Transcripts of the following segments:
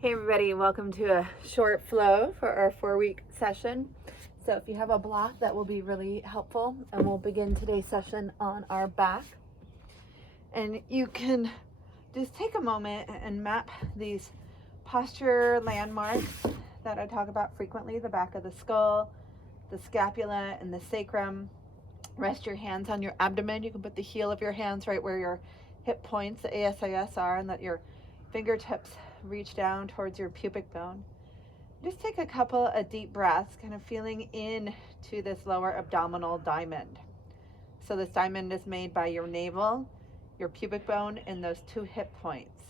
Hey everybody, welcome to a short flow for our 4-week session. So if you have a block, that will be really helpful, and we'll begin today's session on our back. And you can just take a moment and map these posture landmarks that I talk about frequently: the back of the skull, the scapula, and the sacrum. Rest your hands on your abdomen. You can put the heel of your hands right where your hip points, the ASIS, are, and let your fingertips reach down towards your pubic bone. Just take a couple of deep breaths, kind of feeling in to this lower abdominal diamond. So this diamond is made by your navel, your pubic bone, and those two hip points.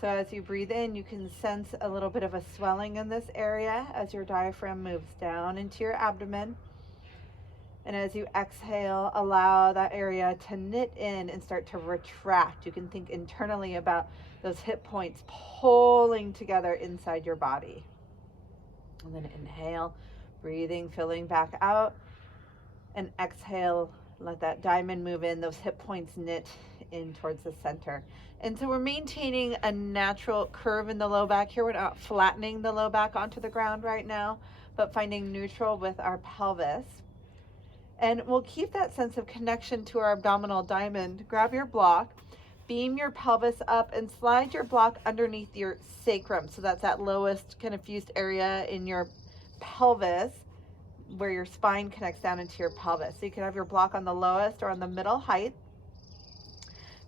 So as you breathe in, you can sense a little bit of a swelling in this area as your diaphragm moves down into your abdomen. And as you exhale, allow that area to knit in and start to retract. You can think internally about those hip points pulling together inside your body. And then inhale, breathing, filling back out. And exhale, let that diamond move in, those hip points knit in towards the center. And so we're maintaining a natural curve in the low back here. We're not flattening the low back onto the ground right now, but finding neutral with our pelvis. And we'll keep that sense of connection to our abdominal diamond. Grab your block, beam your pelvis up, and slide your block underneath your sacrum. So that's that lowest kind of fused area in your pelvis where your spine connects down into your pelvis. So you can have your block on the lowest or on the middle height.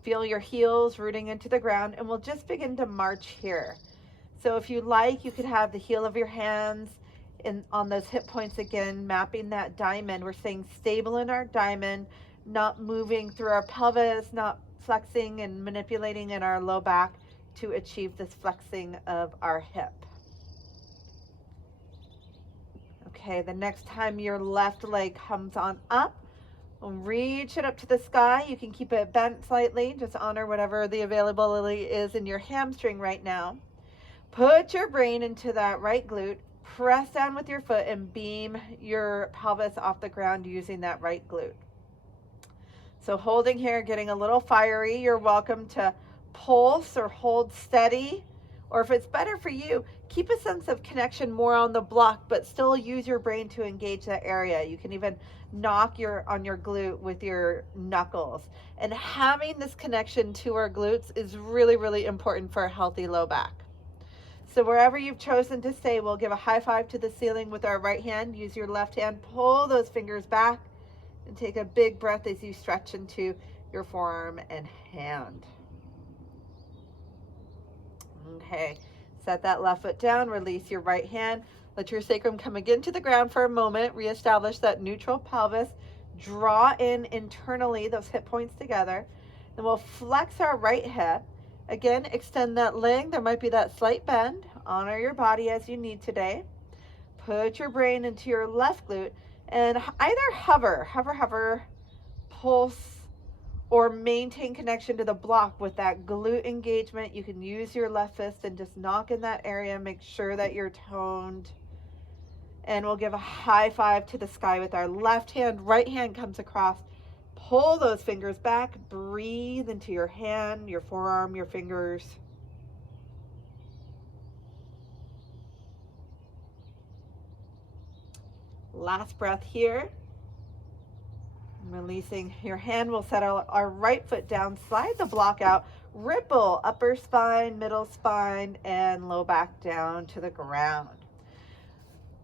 Feel your heels rooting into the ground, and we'll just begin to march here. So if you like, you could have the heel of your hands on those hip points again, mapping that diamond. We're staying stable in our diamond, not moving through our pelvis, not flexing and manipulating in our low back to achieve this flexing of our hip. Okay, the next time your left leg comes on up, reach it up to the sky. You can keep it bent slightly, just honor whatever the availability is in your hamstring right now. Put your brain into that right glute. Press down with your foot and beam your pelvis off the ground using that right glute. So holding here, getting a little fiery. You're welcome to pulse or hold steady. Or if it's better for you, keep a sense of connection more on the block, but still use your brain to engage that area. You can even knock on your glute with your knuckles. And having this connection to our glutes is really, really important for a healthy low back. So wherever you've chosen to stay, we'll give a high five to the ceiling with our right hand. Use your left hand, pull those fingers back, and take a big breath as you stretch into your forearm and hand. Okay, set that left foot down, release your right hand. Let your sacrum come again to the ground for a moment. Reestablish that neutral pelvis. Draw in internally those hip points together. Then we'll flex our right hip. Again, extend that leg. There might be that slight bend. Honor your body as you need today. Put your brain into your left glute and either hover, pulse, or maintain connection to the block with that glute engagement. You can use your left fist and just knock in that area. Make sure that you're toned. And we'll give a high five to the sky with our left hand. Right hand comes across. Pull those fingers back, breathe into your hand, your forearm, your fingers. Last breath here. Releasing your hand, we'll set our right foot down, slide the block out, ripple upper spine, middle spine, and low back down to the ground.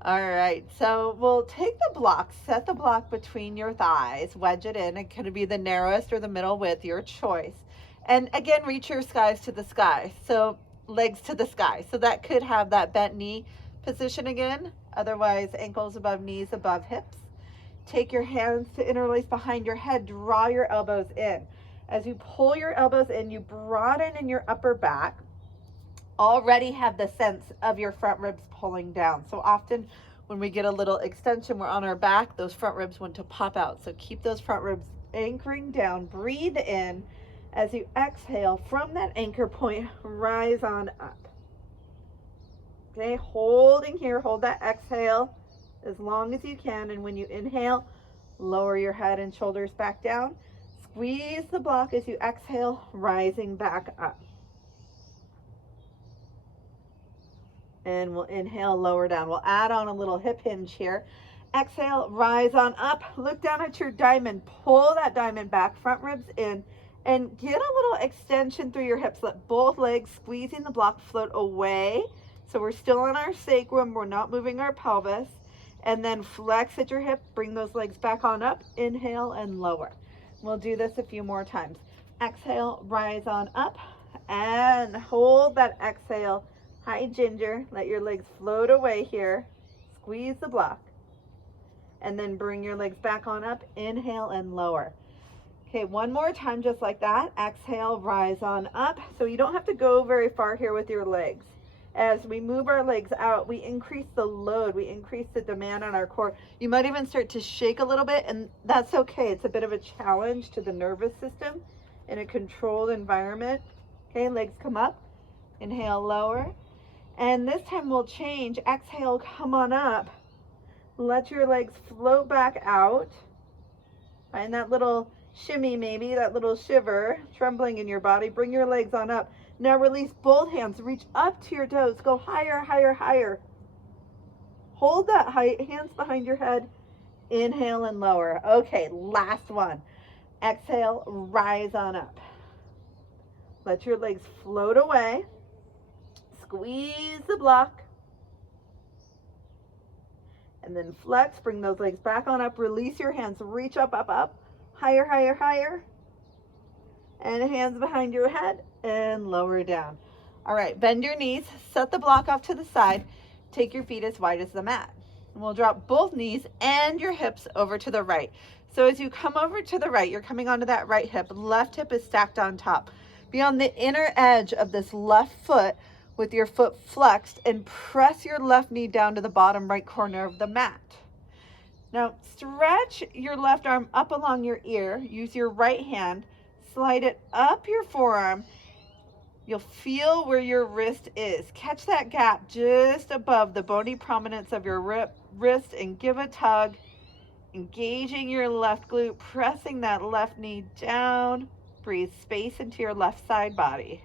All right, so we'll take the block, set the block between your thighs, wedge it in. It could be the narrowest or the middle width, your choice. And again, reach your skies to the sky. So legs to the sky. So that could have that bent knee position again. Otherwise, ankles above knees, above hips. Take your hands to interlace behind your head. Draw your elbows in. As you pull your elbows in, you broaden in your upper back. Already have the sense of your front ribs pulling down. So often when we get a little extension, we're on our back, those front ribs want to pop out. So keep those front ribs anchoring down. Breathe in. As you exhale from that anchor point, rise on up. Okay, holding here, hold that exhale as long as you can. And when you inhale, lower your head and shoulders back down. Squeeze the block as you exhale, rising back up. And we'll inhale, lower down. We'll add on a little hip hinge here. Exhale, rise on up. Look down at your diamond. Pull that diamond back, front ribs in, and get a little extension through your hips. Let both legs, squeezing the block, float away. So we're still on our sacrum. We're not moving our pelvis. And then flex at your hip. Bring those legs back on up. Inhale and lower. We'll do this a few more times. Exhale, rise on up. And hold that exhale. High ginger. Let your legs float away here. Squeeze the block. And then bring your legs back on up. Inhale and lower. Okay, one more time just like that. Exhale, rise on up. So you don't have to go very far here with your legs. As we move our legs out, we increase the load. We increase the demand on our core. You might even start to shake a little bit, and that's okay. It's a bit of a challenge to the nervous system in a controlled environment. Okay, legs come up. Inhale, lower. And this time we'll change. Exhale, come on up. Let your legs float back out. Find that little shimmy, maybe that little shiver trembling in your body. Bring your legs on up. Now release both hands. Reach up to your toes. Go higher, higher, higher. Hold that height. Hands behind your head. Inhale and lower. Okay, last one. Exhale, rise on up. Let your legs float away. Squeeze the block. And then flex. Bring those legs back on up. Release your hands. Reach up, up, up. Higher, higher, higher. And hands behind your head and lower down. All right, bend your knees. Set the block off to the side. Take your feet as wide as the mat. And we'll drop both knees and your hips over to the right. So as you come over to the right, you're coming onto that right hip. Left hip is stacked on top. Be on the inner edge of this left foot with your foot flexed and press your left knee down to the bottom right corner of the mat. Now stretch your left arm up along your ear. Use your right hand. Slide it up your forearm. You'll feel where your wrist is. Catch that gap just above the bony prominence of your wrist and give a tug. Engaging your left glute, pressing that left knee down. Breathe space into your left side body.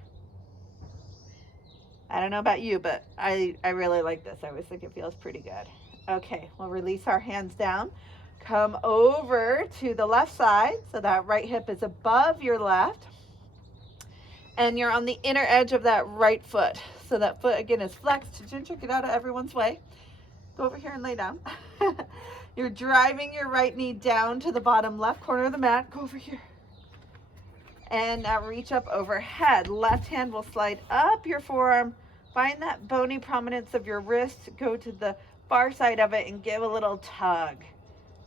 I don't know about you, but I really like this. I always think it feels pretty good. Okay, we'll release our hands down. Come over to the left side, so that right hip is above your left. And you're on the inner edge of that right foot. So that foot, again, is flexed. Ginger, get out of everyone's way. Go over here and lay down. You're driving your right knee down to the bottom left corner of the mat. Go over here. And now reach up overhead. Left hand will slide up your forearm. Find that bony prominence of your wrist. Go to the far side of it and give a little tug.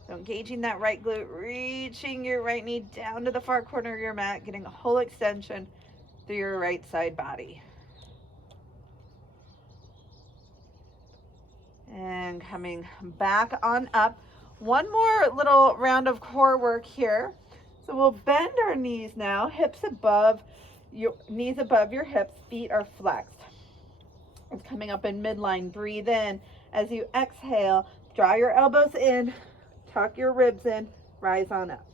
So engaging that right glute, reaching your right knee down to the far corner of your mat, getting a whole extension through your right side body. And coming back on up. One more little round of core work here. So we'll bend our knees now, hips above, knees above your hips, feet are flexed. It's coming up in midline. Breathe in. As you exhale, draw your elbows in, tuck your ribs in, rise on up.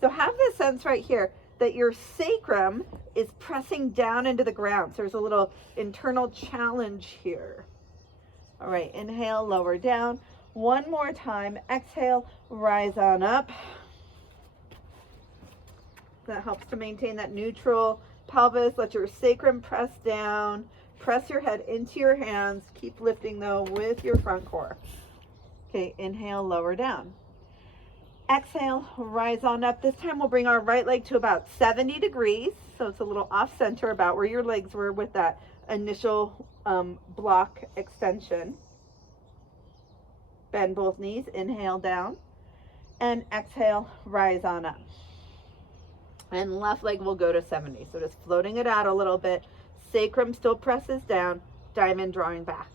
So have this sense right here that your sacrum is pressing down into the ground. So there's a little internal challenge here. All right, inhale, lower down. One more time. Exhale, rise on up. That helps to maintain that neutral pelvis. Let your sacrum press down. Press your head into your hands. Keep lifting though with your front core. Okay, inhale, lower down. Exhale, rise on up. This time we'll bring our right leg to about 70 degrees. So it's a little off center, about where your legs were with that initial block extension. Bend both knees, inhale down. And exhale, rise on up. And left leg will go to 70. So just floating it out a little bit. Sacrum still presses down, diamond drawing back.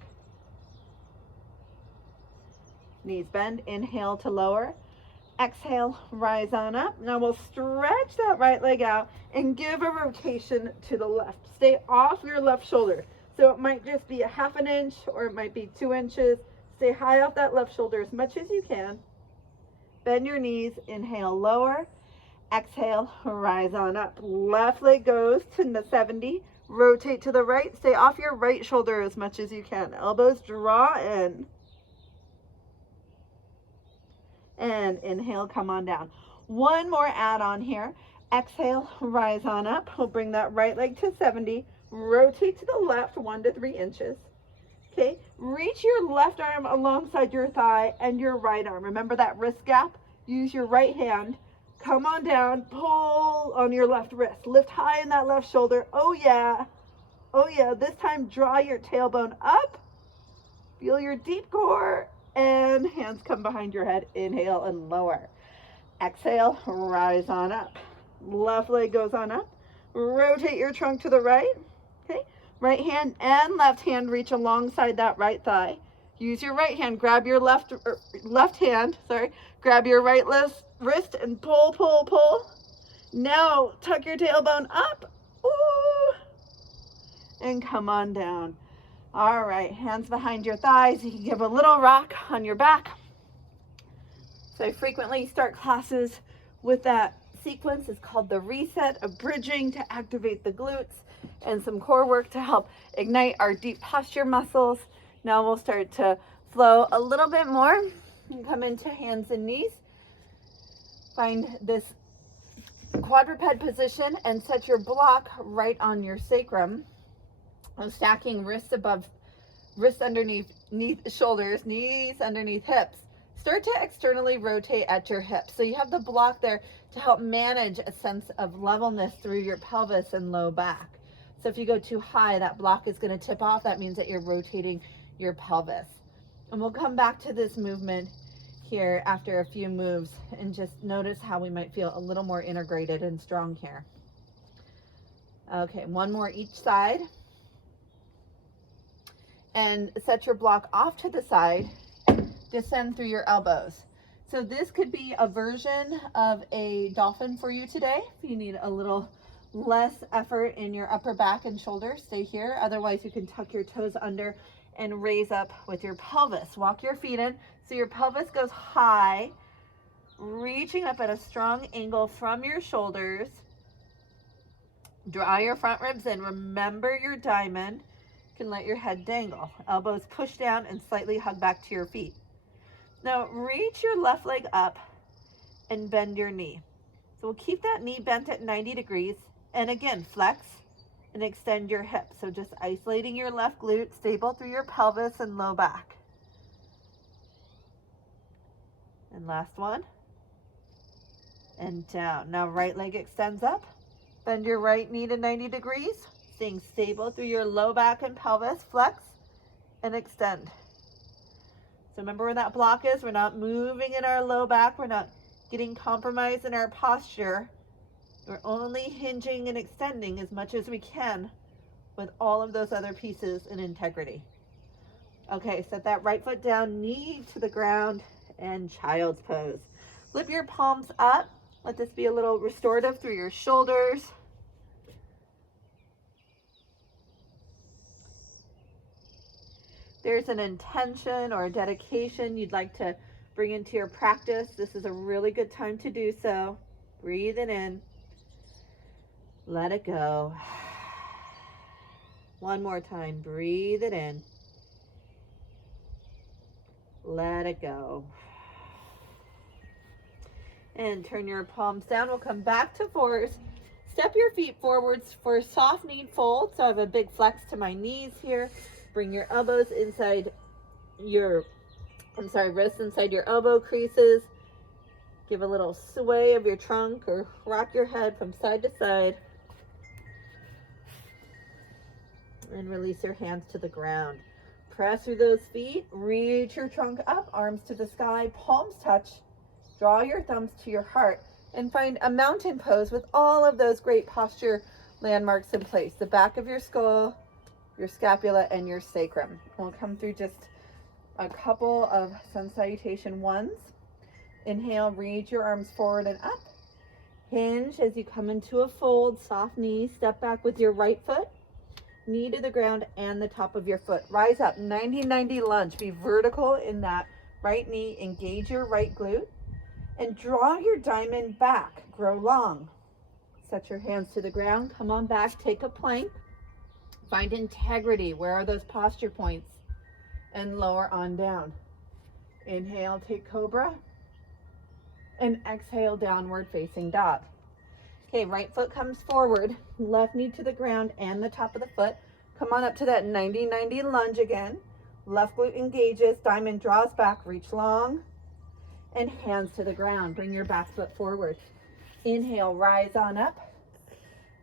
Knees bend, inhale to lower. Exhale, rise on up. Now we'll stretch that right leg out and give a rotation to the left. Stay off your left shoulder. So it might just be a half an inch or it might be 2 inches. Stay high off that left shoulder as much as you can. Bend your knees, inhale, lower. Exhale, rise on up. Left leg goes to the 70. rotate to the right. Stay off your right shoulder as much as you can. Elbows draw in. And inhale, come on down. One more add on here. Exhale, rise on up. We'll bring that right leg to 70. Rotate to the left 1 to 3 inches. Okay, reach your left arm alongside your thigh and your right arm. Remember that wrist gap? Use your right hand. Come on down, pull on your left wrist. Lift high in that left shoulder. Oh yeah. Oh yeah, this time draw your tailbone up. Feel your deep core and hands come behind your head. Inhale and lower. Exhale, rise on up. Left leg goes on up. Rotate your trunk to the right. Okay, right hand and left hand reach alongside that right thigh. Use your right hand, grab your left hand, grab your right wrist and pull, pull, pull. Now tuck your tailbone up. Ooh, and come on down. All right, hands behind your thighs. You can give a little rock on your back. So I frequently start classes with that sequence. It's called the reset, a bridging to activate the glutes and some core work to help ignite our deep posture muscles. Now we'll start to flow a little bit more and come into hands and knees. Find this quadruped position and set your block right on your sacrum. I'm stacking wrists underneath shoulders, knees underneath hips. Start to externally rotate at your hips. So you have the block there to help manage a sense of levelness through your pelvis and low back. So if you go too high, that block is going to tip off. That means that you're rotating your pelvis. And we'll come back to this movement here after a few moves and just notice how we might feel a little more integrated and strong here. Okay, one more each side. And set your block off to the side. Descend through your elbows. So this could be a version of a dolphin for you today. If you need a little less effort in your upper back and shoulders, stay here. Otherwise, you can tuck your toes under and raise up with your pelvis. Walk your feet in so your pelvis goes high, reaching up at a strong angle from your shoulders. Draw your front ribs in. Remember your diamond. You can let your head dangle. Elbows push down and slightly hug back to your feet. Now reach your left leg up and bend your knee. So we'll keep that knee bent at 90 degrees. And again, flex and extend your hips. So just isolating your left glute, stable through your pelvis and low back. And last one. And down. Now right leg extends up. Bend your right knee to 90 degrees. Staying stable through your low back and pelvis. Flex and extend. So remember where that block is. We're not moving in our low back. We're not getting compromised in our posture. We're only hinging and extending as much as we can with all of those other pieces in integrity. Okay, set that right foot down, knee to the ground, and child's pose. Flip your palms up. Let this be a little restorative through your shoulders. There's an intention or a dedication you'd like to bring into your practice. This is a really good time to do so. Breathe it in. Let it go. One more time. Breathe it in. Let it go. And turn your palms down. We'll come back to fours. Step your feet forwards for a soft knee fold. So I have a big flex to my knees here. Bring your elbows inside your, wrists inside your elbow creases. Give a little sway of your trunk or rock your head from side to side. And release your hands to the ground. Press through those feet. Reach your trunk up, arms to the sky, palms touch. Draw your thumbs to your heart and find a mountain pose with all of those great posture landmarks in place. The back of your skull, your scapula, and your sacrum. We'll come through just a couple of sun salutation ones. Inhale, reach your arms forward and up. Hinge as you come into a fold, soft knee, step back with your right foot, knee to the ground and the top of your foot. Rise up, 90-90 lunge. Be vertical in that right knee, engage your right glute, and draw your diamond back, grow long. Set your hands to the ground, come on back, take a plank. Find integrity. Where are those posture points? And lower on down. Inhale, take cobra. And exhale, downward facing dog. Okay, right foot comes forward, left knee to the ground and the top of the foot. Come on up to that 90-90 lunge again. Left glute engages, diamond draws back, reach long. And hands to the ground. Bring your back foot forward. Inhale, rise on up.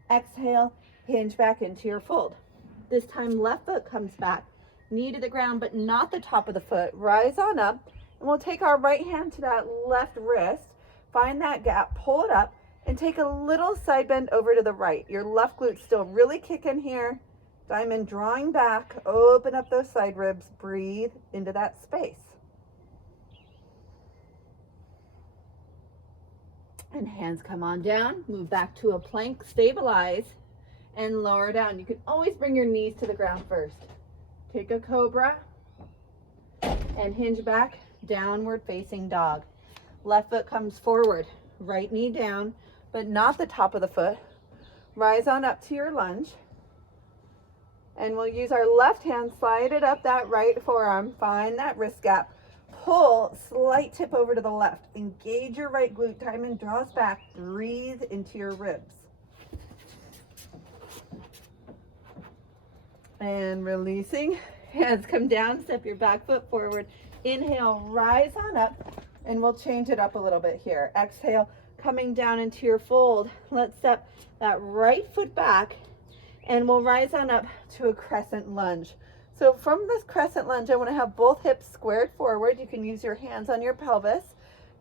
Exhale, hinge back into your fold. This time, left foot comes back, knee to the ground, but not the top of the foot. Rise on up, and we'll take our right hand to that left wrist. Find that gap, pull it up, and take a little side bend over to the right. Your left glute's still really kicking here. Diamond drawing back, open up those side ribs, breathe into that space. And hands come on down, move back to a plank, stabilize, and lower down. You can always bring your knees to the ground first. Take a cobra and hinge back, downward facing dog. Left foot comes forward, right knee down, but not the top of the foot. Rise on up to your lunge. And we'll use our left hand, slide it up that right forearm, find that wrist gap. Pull, slight tip over to the left. Engage your right glute, diamond draws back. Breathe into your ribs. And releasing. Hands come down, step your back foot forward. Inhale, rise on up, and we'll change it up a little bit here. Exhale, coming down into your fold. Let's step that right foot back, and we'll rise on up to a crescent lunge. So from this crescent lunge, I want to have both hips squared forward. You can use your hands on your pelvis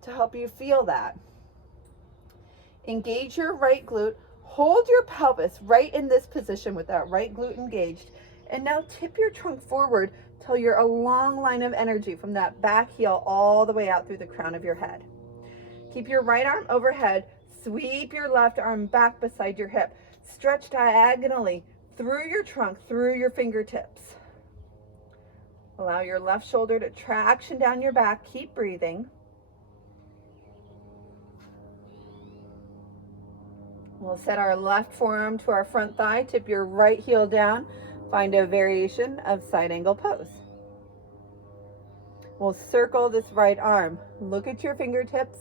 to help you feel that. Engage your right glute. Hold your pelvis right in this position with that right glute engaged. And now tip your trunk forward till you're a long line of energy from that back heel all the way out through the crown of your head. Keep your right arm overhead. Sweep your left arm back beside your hip. Stretch diagonally through your trunk, through your fingertips. Allow your left shoulder to traction down your back. Keep breathing. We'll set our left forearm to our front thigh. Tip your right heel down. Find a variation of side angle pose. We'll circle this right arm. Look at your fingertips.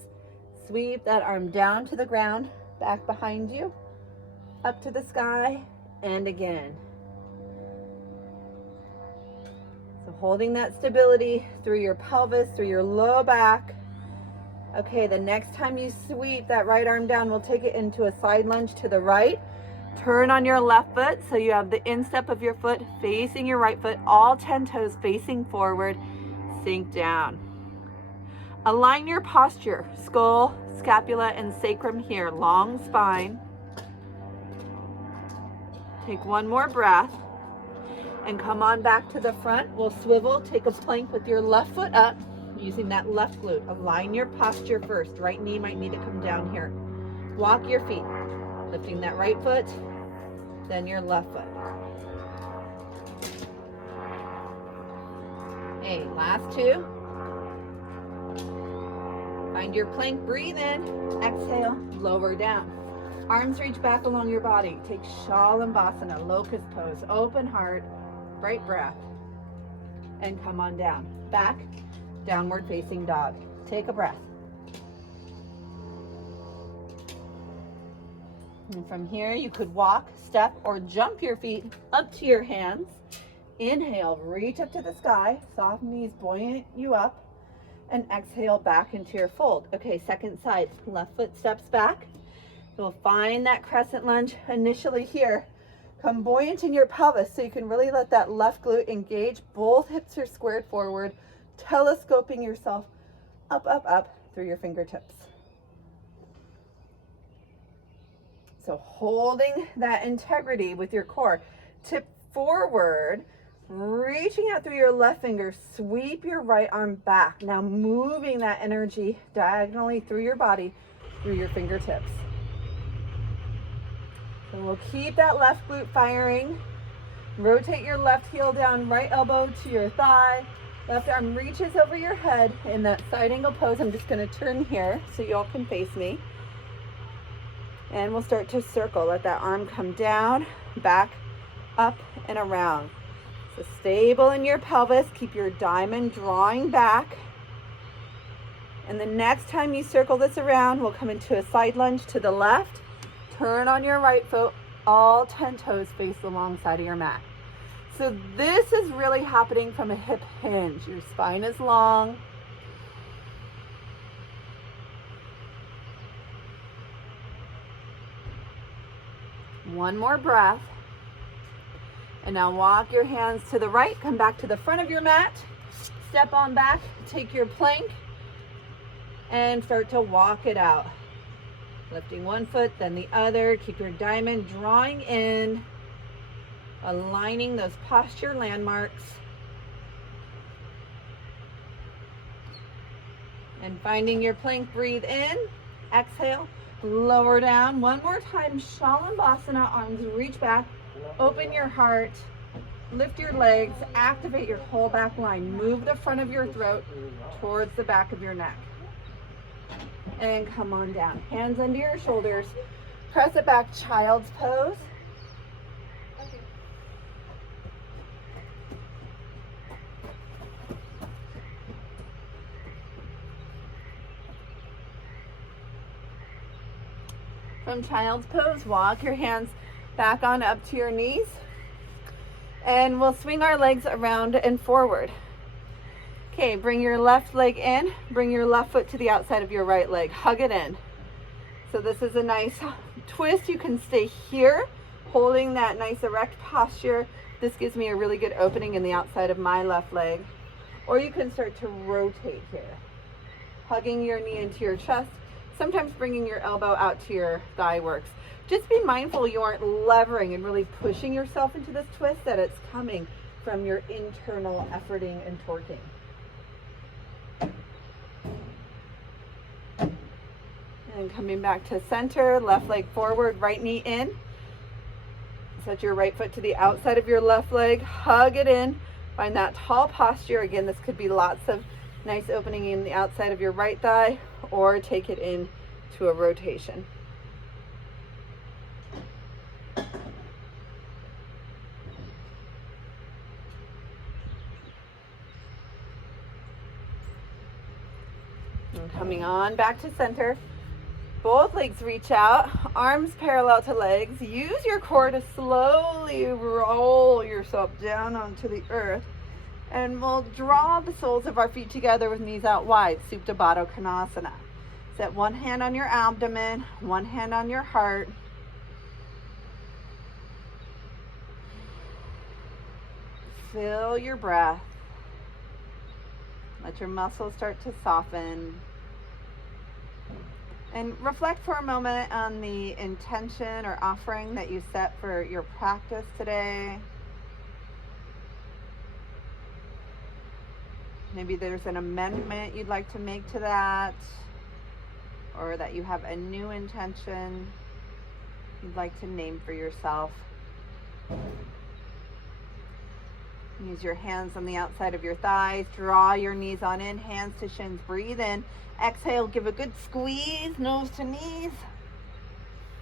Sweep that arm down to the ground, back behind you, up to the sky, and again. So holding that stability through your pelvis, through your low back. Okay, the next time you sweep that right arm down, we'll take it into a side lunge to the right. Turn on your left foot so you have the instep of your foot facing your right foot, all 10 toes facing forward. Sink down. Align your posture, skull, scapula, and sacrum here, long spine. Take one more breath. And come on back to the front. We'll swivel, take a plank with your left foot up, using that left glute. Align your posture first. Right knee might need to come down here. Walk your feet, lifting that right foot, then your left foot. Okay, last two. Find your plank, breathe in, exhale, lower down. Arms reach back along your body. Take Shalabhasana, locust pose, open heart, bright breath, and come on down. Back, downward facing dog. Take a breath. And from here, you could walk, step, or jump your feet up to your hands. Inhale, reach up to the sky, soft knees buoyant you up, and exhale back into your fold. Okay, second side, left foot steps back. You'll find that crescent lunge initially here. Come buoyant in your pelvis so you can really let that left glute engage. Both hips are squared forward, telescoping yourself up, up, up through your fingertips. So holding that integrity with your core. Tip forward, reaching out through your left finger, sweep your right arm back. Now moving that energy diagonally through your body, through your fingertips. And we'll keep that left glute firing. Rotate your left heel down, right elbow to your thigh. Left arm reaches over your head in that side angle pose. I'm just going to turn here so you all can face me. And we'll start to circle. Let that arm come down, back, up and around. So stable in your pelvis, keep your diamond drawing back. And the next time you circle this around, we'll come into a side lunge to the left. Turn on your right foot, all 10 toes face alongside of your mat. So this is really happening from a hip hinge. Your spine is long. One more breath. And now walk your hands to the right, come back to the front of your mat, step on back, take your plank, and start to walk it out. Lifting one foot, then the other. Keep your diamond drawing in, aligning those posture landmarks. And finding your plank, breathe in, exhale, lower down. One more time, Shalabhasana, arms reach back, open your heart, lift your legs, activate your whole back line. Move the front of your throat towards the back of your neck. And come on down. Hands under your shoulders. Press it back, child's pose. From child's pose, walk your hands back on up to your knees. And we'll swing our legs around and forward. Okay, bring your left leg in, bring your left foot to the outside of your right leg, hug it in. So this is a nice twist. You can stay here, holding that nice erect posture. This gives me a really good opening in the outside of my left leg. Or you can start to rotate here, hugging your knee into your chest. Sometimes bringing your elbow out to your thigh works. Just be mindful you aren't levering and really pushing yourself into this twist, that it's coming from your internal efforting and torquing. And coming back to center, left leg forward, right knee in. Set your right foot to the outside of your left leg, hug it in. Find that tall posture. Again, this could be lots of nice opening in the outside of your right thigh, or take it in to a rotation. And coming on back to center. Both legs reach out, arms parallel to legs. Use your core to slowly roll yourself down onto the earth. And we'll draw the soles of our feet together with knees out wide, Supta Baddha Konasana. Set one hand on your abdomen, one hand on your heart. Feel your breath. Let your muscles start to soften. And reflect for a moment on the intention or offering that you set for your practice today. Maybe there's an amendment you'd like to make to that, or that you have a new intention you'd like to name for yourself. Use your hands on the outside of your thighs. Draw your knees on in, hands to shins. Breathe in. Exhale, give a good squeeze, nose to knees.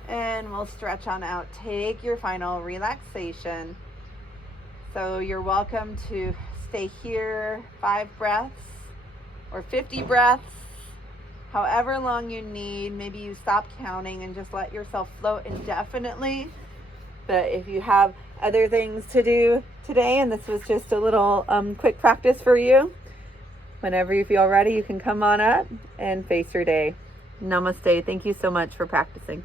And we'll stretch on out. Take your final relaxation. So you're welcome to stay here 5 breaths or 50 breaths, however long you need. Maybe you stop counting and just let yourself float indefinitely. But if you have other things to do today, and this was just a little quick practice for you, whenever you feel ready, you can come on up and face your day. Namaste. Thank you so much for practicing.